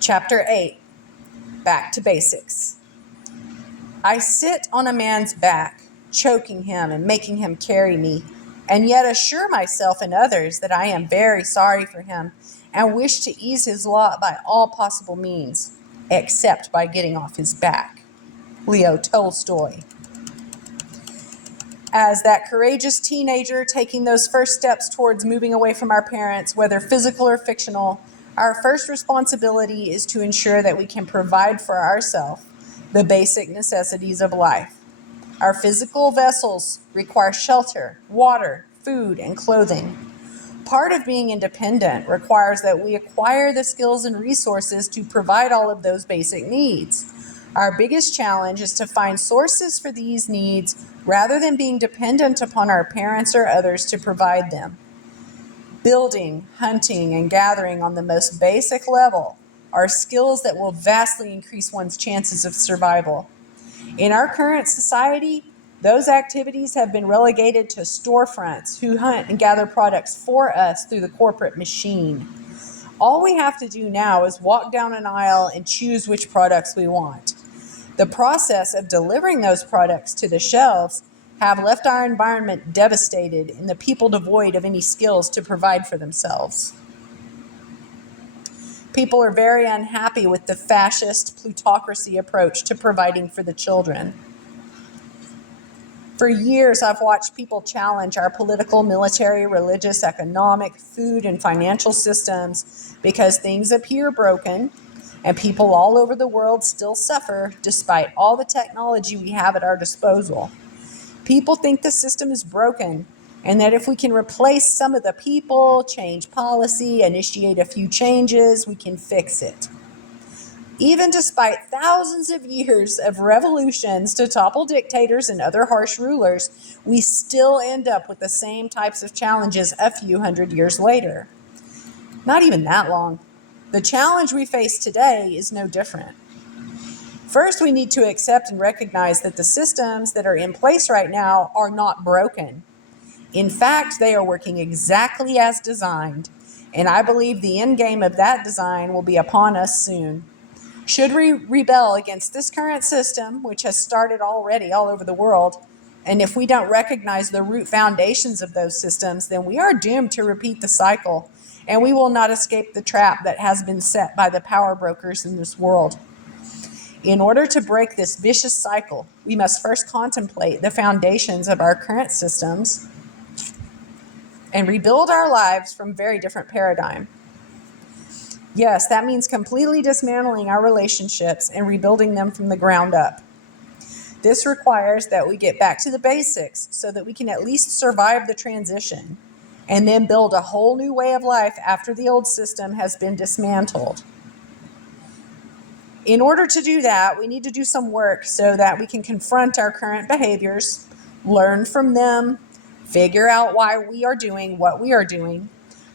Chapter 8, Back to Basics. I sit on a man's back, choking him and making him carry me, and yet assure myself and others that I am very sorry for him and wish to ease his lot by all possible means, except by getting off his back. Leo Tolstoy. As that courageous teenager taking those first steps towards moving away from our parents, whether physical or fictional, our first responsibility is to ensure that we can provide for ourselves the basic necessities of life. Our physical vessels require shelter, water, food, and clothing. Part of being independent requires that we acquire the skills and resources to provide all of those basic needs. Our biggest challenge is to find sources for these needs rather than being dependent upon our parents or others to provide them. Building, hunting, and gathering on the most basic level are skills that will vastly increase one's chances of survival. In our current society, those activities have been relegated to storefronts who hunt and gather products for us through the corporate machine. All we have to do now is walk down an aisle and choose which products we want. The process of delivering those products to the shelves have left our environment devastated and the people devoid of any skills to provide for themselves. People are very unhappy with the fascist plutocracy approach to providing for the children. For years, I've watched people challenge our political, military, religious, economic, food, and financial systems because things appear broken and people all over the world still suffer despite all the technology we have at our disposal. People think the system is broken and that if we can replace some of the people, change policy, initiate a few changes, we can fix it. Even despite thousands of years of revolutions to topple dictators and other harsh rulers, we still end up with the same types of challenges a few hundred years later. Not even that long. The challenge we face today is no different. First, we need to accept and recognize that the systems that are in place right now are not broken. In fact, they are working exactly as designed, and I believe the end game of that design will be upon us soon. Should we rebel against this current system, which has started already all over the world, and if we don't recognize the root foundations of those systems, then we are doomed to repeat the cycle, and we will not escape the trap that has been set by the power brokers in this world. In order to break this vicious cycle, we must first contemplate the foundations of our current systems and rebuild our lives from a very different paradigm. Yes, that means completely dismantling our relationships and rebuilding them from the ground up. This requires that we get back to the basics so that we can at least survive the transition and then build a whole new way of life after the old system has been dismantled. In order to do that, we need to do some work so that we can confront our current behaviors, learn from them, figure out why we are doing what we are doing,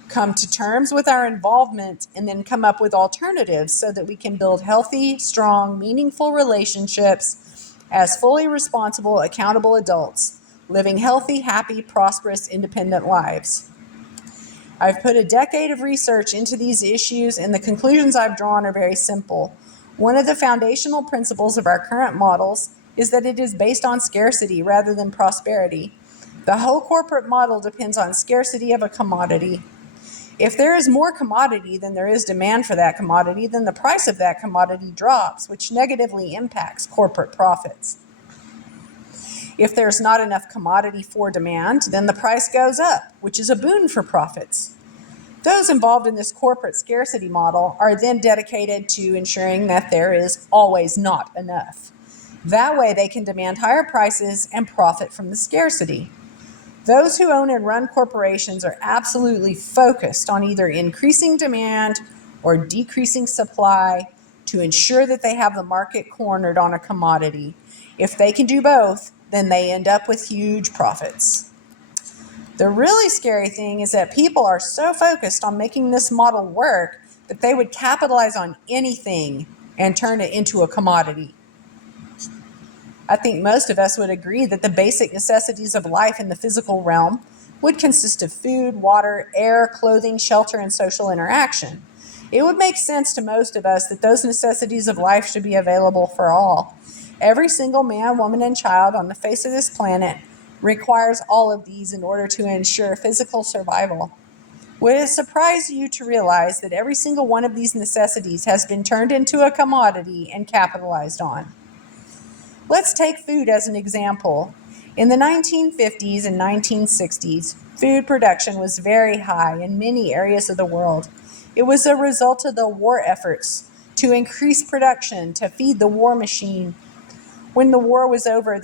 come to terms with our involvement, and then come up with alternatives so that we can build healthy, strong, meaningful relationships as fully responsible, accountable adults, living healthy, happy, prosperous, independent lives. I've put a decade of research into these issues, and the conclusions I've drawn are very simple. One of the foundational principles of our current models is that it is based on scarcity rather than prosperity. The whole corporate model depends on scarcity of a commodity. If there is more commodity than there is demand for that commodity, then the price of that commodity drops, which negatively impacts corporate profits. If there's not enough commodity for demand, then the price goes up, which is a boon for profits. Those involved in this corporate scarcity model are then dedicated to ensuring that there is always not enough. That way they can demand higher prices and profit from the scarcity. Those who own and run corporations are absolutely focused on either increasing demand or decreasing supply to ensure that they have the market cornered on a commodity. If they can do both, then they end up with huge profits. The really scary thing is that people are so focused on making this model work that they would capitalize on anything and turn it into a commodity. I think most of us would agree that the basic necessities of life in the physical realm would consist of food, water, air, clothing, shelter, and social interaction. It would make sense to most of us that those necessities of life should be available for all. Every single man, woman, and child on the face of this planet requires all of these in order to ensure physical survival. Would it surprise you to realize that every single one of these necessities has been turned into a commodity and capitalized on? Let's take food as an example. In the 1950s and 1960s, food production was very high in many areas of the world. It was a result of the war efforts to increase production to feed the war machine. When the war was over,